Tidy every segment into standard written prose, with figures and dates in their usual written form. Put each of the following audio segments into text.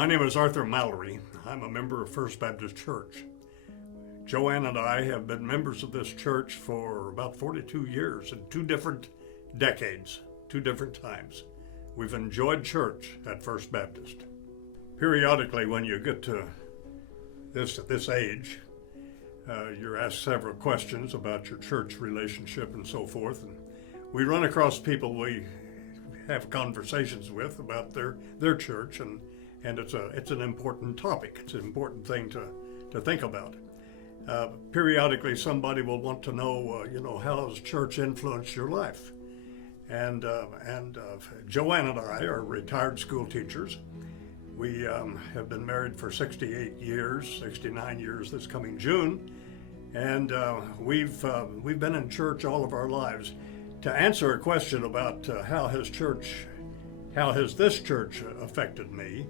My name is Arthur Mallory. I'm a member of First Baptist Church. Joanne and I have been members of this church for about 42 years in two different decades, two different times. We've enjoyed church at First Baptist. Periodically, when you get to this age, you're asked several questions about your church relationship and so forth. And we run across people we have conversations with about their church, and it's an important topic. It's an important thing to think about. Periodically, somebody will want to know, how has church influenced your life? And Joanne and I are retired school teachers. We have been married for 68 years, 69 years this coming June, and we've been in church all of our lives. To answer a question about how has this church affected me,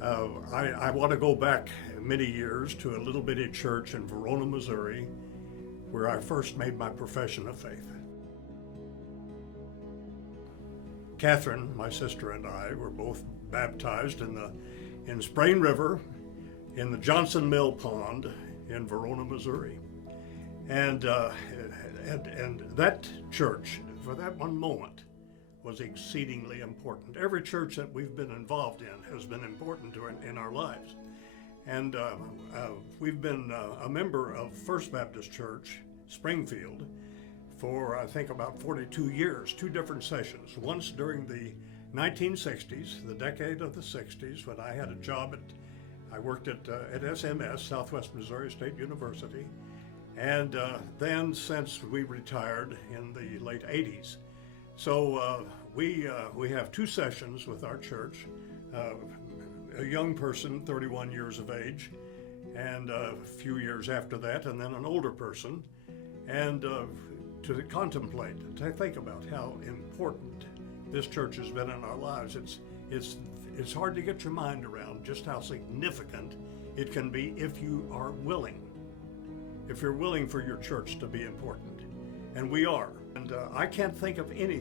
I want to go back many years to a little bitty church in Verona, Missouri, where I first made my profession of faith. Catherine, my sister, and I were both baptized in Sprain River, in the Johnson Mill Pond in Verona, Missouri. And that church, for that one moment, was exceedingly important. Every church that we've been involved in has been important in our lives. And we've been a member of First Baptist Church, Springfield, for I think about 42 years, two different sessions. Once during the 1960s, the decade of the 60s, when I had a job I worked at SMS, Southwest Missouri State University, and then since we retired in the late 80s. So we have two sessions with our church, a young person, 31 years of age, and a few years after that, and then an older person, and to contemplate, to think about how important this church has been in our lives. It's hard to get your mind around just how significant it can be if you are willing. If you're willing for your church to be important, and we are. And I can't think of any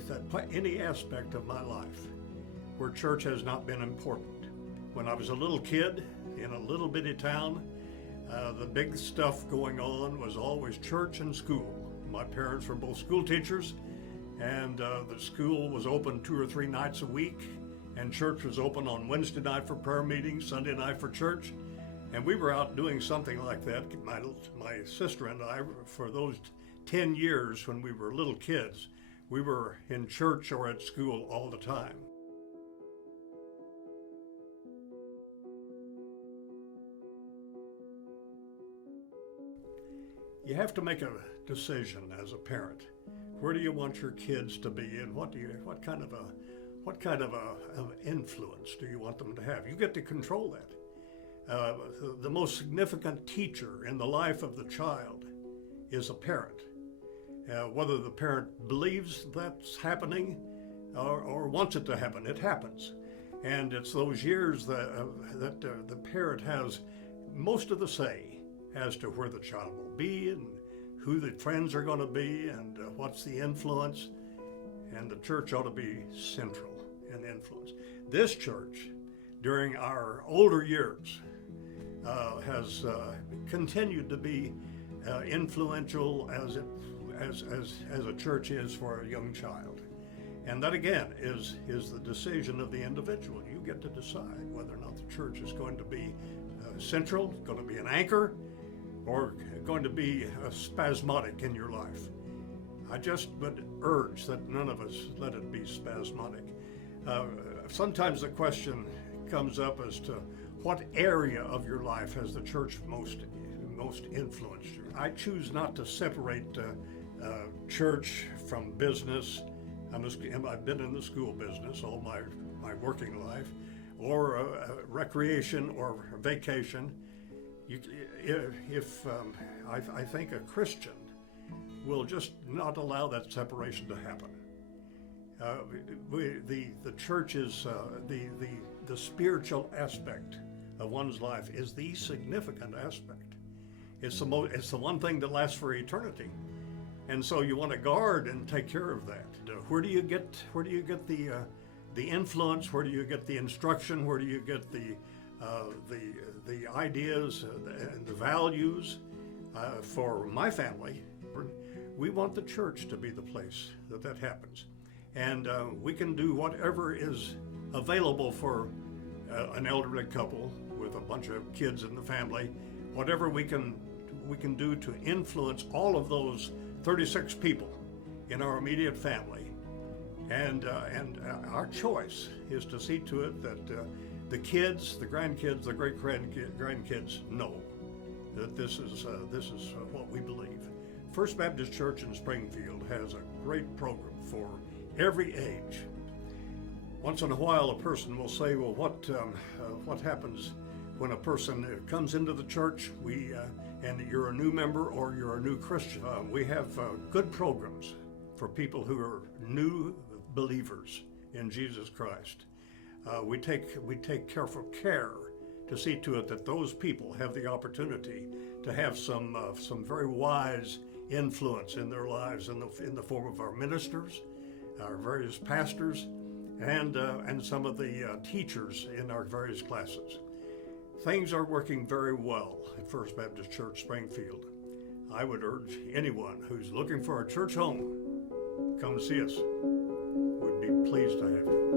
aspect of my life where church has not been important. When I was a little kid in a little bitty town, the big stuff going on was always church and school. My parents were both school teachers, and the school was open 2 or 3 nights a week, and church was open on Wednesday night for prayer meetings, Sunday night for church. And we were out doing something like that, my sister and I, for those 10 years when we were little kids. We were in church or at school all the time. You have to make a decision as a parent. Where do you want your kids to be, and what kind of influence do you want them to have? You get to control that. The most significant teacher in the life of the child is a parent. Whether the parent believes that's happening or wants it to happen, it happens. And it's those years that the parent has most of the say as to where the child will be and who the friends are going to be and what's the influence. And the church ought to be central in influence. This church, during our older years, has continued to be influential as a church is for a young child. And that again is the decision of the individual. You get to decide whether or not the church is going to be central, going to be an anchor, or going to be spasmodic in your life. I just would urge that none of us let it be spasmodic. Sometimes the question comes up as to what area of your life has the church most influenced you? I choose not to separate church from business. I've been in the school business all my working life, or recreation or vacation. I think a Christian will just not allow that separation to happen. The church is the spiritual aspect of one's life is the significant aspect. It's the one thing that lasts for eternity, and so you want to guard and take care of that. Where do you get the influence? Where do you get the instruction? Where do you get the the ideas and the values for my family. We want the church to be the place that happens. And we can do whatever is available for an elderly couple with a bunch of kids in the family, whatever we can do to influence all of those 36 people in our immediate family. And our choice is to see to it that the kids, the grandkids, the great-grandkids know that this is what we believe. First Baptist Church in Springfield has a great program for every age. Once in a while, a person will say, "Well, what happens when a person comes into the church? And you're a new member or you're a new Christian." We have good programs for people who are new believers in Jesus Christ. We take careful care to see to it that those people have the opportunity to have some very wise influence in their lives in the form of our ministers, our various pastors, and some of the teachers in our various classes. Things are working very well at First Baptist Church Springfield. I would urge anyone who's looking for a church home, come see us. We'd be pleased to have you.